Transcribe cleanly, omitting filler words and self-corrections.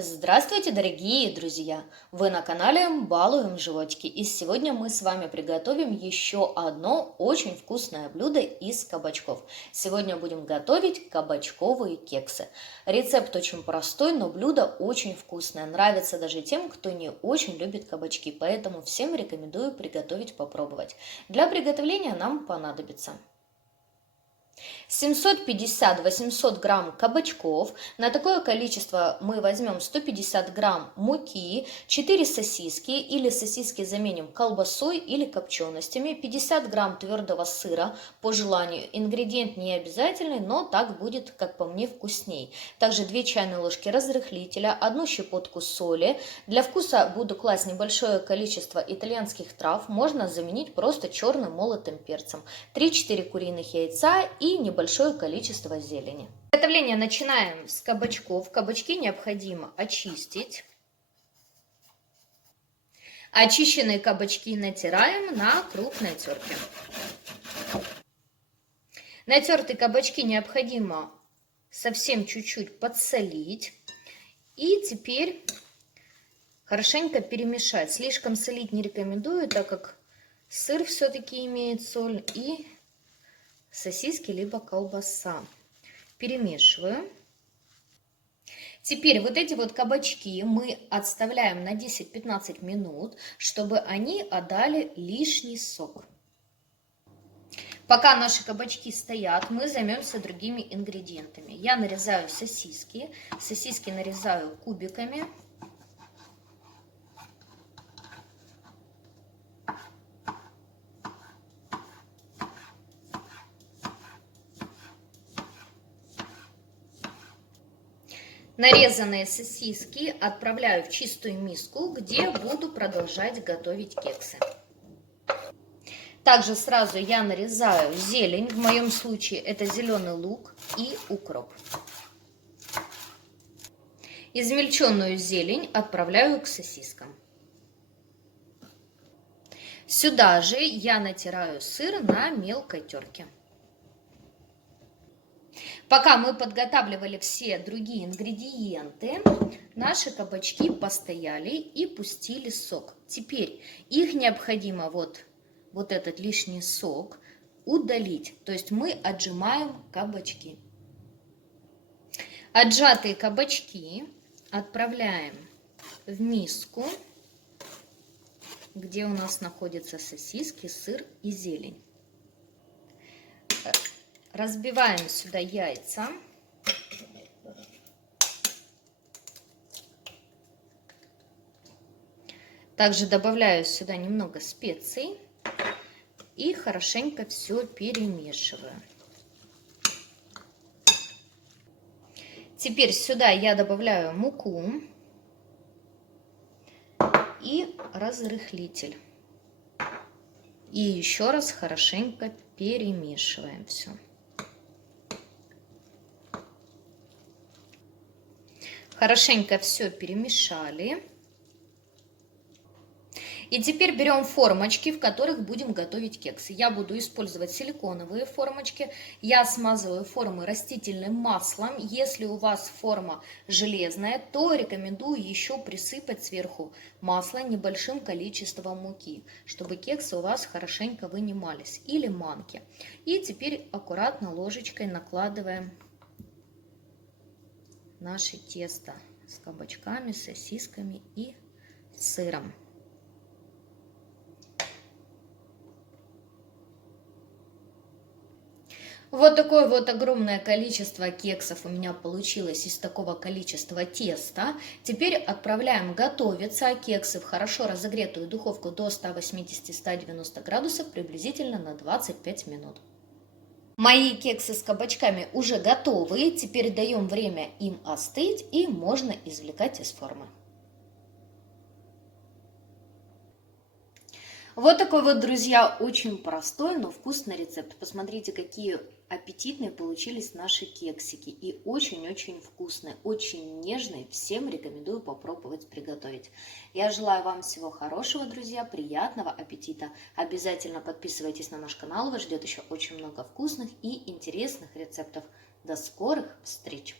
Здравствуйте, дорогие друзья! Вы на канале Балуем животики, и сегодня мы с вами приготовим еще одно очень вкусное блюдо из кабачков. Сегодня будем готовить кабачковые кексы. Рецепт очень простой, но блюдо очень вкусное. Нравится даже тем, кто не очень любит кабачки, поэтому всем рекомендую приготовить, попробовать. Для приготовления нам понадобится 750-800 грамм кабачков. На такое количество мы возьмем 150 грамм муки, 4 сосиски или сосиски заменим колбасой или копченостями, 50 грамм твердого сыра по желанию. Ингредиент не обязательный, но так будет, как по мне, вкусней. Также 2 чайные ложки разрыхлителя, 1 щепотку соли. Для вкуса буду класть небольшое количество итальянских трав, можно заменить просто черным молотым перцем. 3-4 куриных яйца и небольшое количество зелени. Приготовление начинаем с кабачков. Кабачки необходимо очистить. Очищенные кабачки натираем на крупной терке. Натертые кабачки необходимо совсем чуть-чуть подсолить. И теперь хорошенько перемешать. Слишком солить не рекомендую, так как сыр все-таки имеет соль и сосиски либо колбаса. Перемешиваю. Теперь вот эти вот кабачки мы отставляем на 10-15 минут, чтобы они отдали лишний сок. Пока наши кабачки стоят, мы займемся другими ингредиентами. Я нарезаю сосиски. Сосиски нарезаю кубиками. Нарезанные сосиски отправляю в чистую миску, где буду продолжать готовить кексы. Также сразу я нарезаю зелень, в моем случае это зеленый лук и укроп. Измельченную зелень отправляю к сосискам. Сюда же я натираю сыр на мелкой терке. Пока мы подготавливали все другие ингредиенты, наши кабачки постояли и пустили сок. Теперь их необходимо вот этот лишний сок удалить. То есть мы отжимаем кабачки. Отжатые кабачки отправляем в миску, где у нас находятся сосиски, сыр и зелень. Разбиваем сюда яйца. Также добавляю сюда немного специй и хорошенько все перемешиваю. Теперь сюда я добавляю муку и разрыхлитель. И еще раз хорошенько перемешиваем все. Хорошенько все перемешали. И теперь берем формочки, в которых будем готовить кексы. Я буду использовать силиконовые формочки. Я смазываю формы растительным маслом. Если у вас форма железная, то рекомендую еще присыпать сверху масло небольшим количеством муки, чтобы кексы у вас хорошенько вынимались. Или манки. И теперь аккуратно ложечкой накладываем наше тесто с кабачками, сосисками и сыром. Вот такое вот огромное количество кексов у меня получилось из такого количества теста. Теперь отправляем готовиться кексы в хорошо разогретую духовку до 180-190 градусов приблизительно на 25 минут. Мои кексы с кабачками уже готовы. Теперь даем время им остыть и можно извлекать из формы. Вот такой вот, друзья, очень простой, но вкусный рецепт. Посмотрите, какие аппетитные получились наши кексики. И очень-очень вкусные, очень нежные. Всем рекомендую попробовать приготовить. Я желаю вам всего хорошего, друзья, приятного аппетита. Обязательно подписывайтесь на наш канал, вас ждет еще очень много вкусных и интересных рецептов. До скорых встреч!